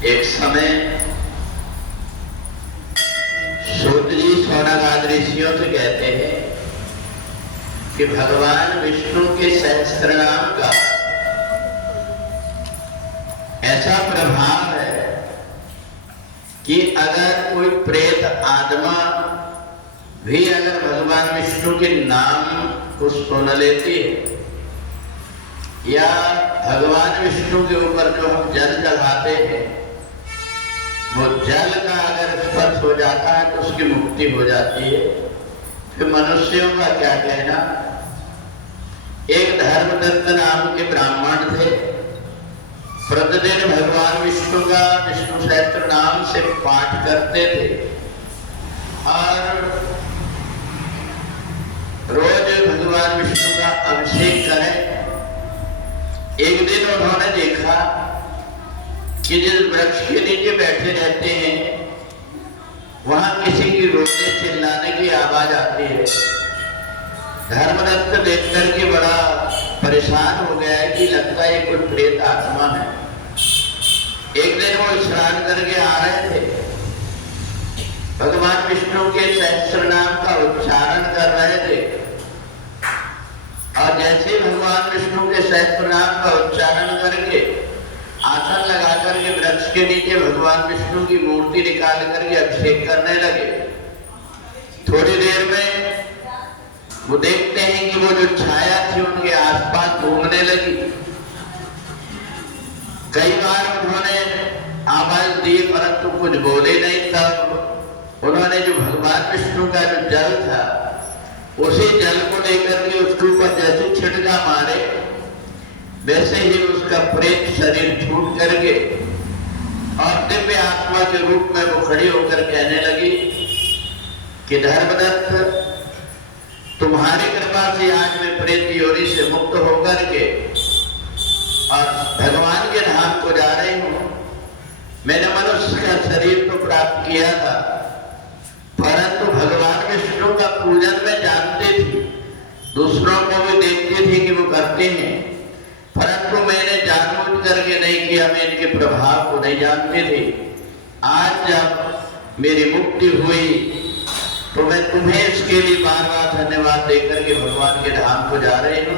एक समय सूत जी शौनकादि ऋषियों से कहते हैं कि भगवान विष्णु के सहस्त्र नाम का ऐसा प्रभाव है कि अगर कोई प्रेत आत्मा भी अगर भगवान विष्णु के नाम को सुन लेती है या भगवान विष्णु के ऊपर जो हम जल चढ़ाते हैं वो जल का अगर स्पर्श हो जाता है तो उसकी मुक्ति हो जाती है। फिर मनुष्यों का क्या कहना। एक धर्मदत्त नाम के ब्राह्मण थे, प्रतिदिन भगवान विष्णु का विष्णु सहस्त्र नाम से पाठ करते थे और रोज भगवान विष्णु का अभिषेक करें। एक दिन उन्होंने देखा कि जिस वृक्ष के नीचे बैठे रहते हैं वहां किसी की रोने चिल्लाने की आवाज आती है। धर्मदत्त देख करके बड़ा परेशान हो गया है कि लगता है कोई प्रेत आत्मा है। एक दिन वो स्नान करके आ रहे थे, भगवान विष्णु के सहस्त्र नाम का उच्चारण कर रहे थे और जैसे भगवान विष्णु के सहस्त्र नाम का उच्चारण करके आसन लगा करके वृक्ष के नीचे भगवान विष्णु की मूर्ति निकाल करके अभिषेक करने लगे। थोड़ी देर में वो देखते हैं कि वो जो छाया थी उनके आसपास घूमने लगी। कई बार उन्होंने आवाज दी परंतु कुछ बोले नहीं। तब उन्होंने जो भगवान विष्णु का जो जल था उसी जल को लेकर के उसके ऊपर जैसे छिड़का मारे वैसे ही उसका प्रेत शरीर छूट करके और दिव्य आत्मा के रूप में वो खड़ी होकर कहने लगी कि धर्मदत्त, तुम्हारी कृपा से आज मैं प्रेत योनि से मुक्त होकर के और भगवान के धाम को जा रही हूँ। मैंने मनुष्य का शरीर तो प्राप्त किया था परंतु भगवान विष्णु का पूजन मैं जानती थी, दूसरों को भी देखती थी कि वो करते हैं, परंतु मैंने जानबूझ करके नहीं किया, मैं इनके प्रभाव को नहीं जानती थी। आज जब मेरी मुक्ति हुई तो मैं तुम्हें इसके लिए बार बार धन्यवाद देकर के भगवान के धाम को जा रही हूँ।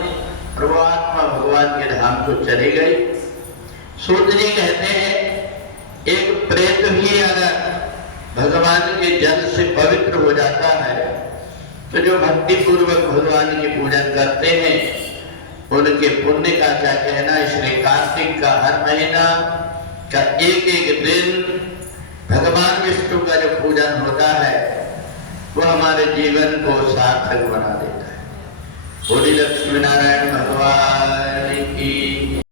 और वो आत्मा भगवान के धाम को चली गई। सूत जी कहते हैं एक प्रेत भी अगर भगवान के जल से पवित्र हो जाता है तो जो भक्ति पूर्वक भगवान की पूजन करते हैं उनके पुण्य का क्या कहना। इसलिए कार्तिक का हर महीना का एक एक दिन भगवान विष्णु का जो पूजन होता है वो हमारे जीवन को सार्थक बना देता है। बोली लक्ष्मी नारायण भगवान की।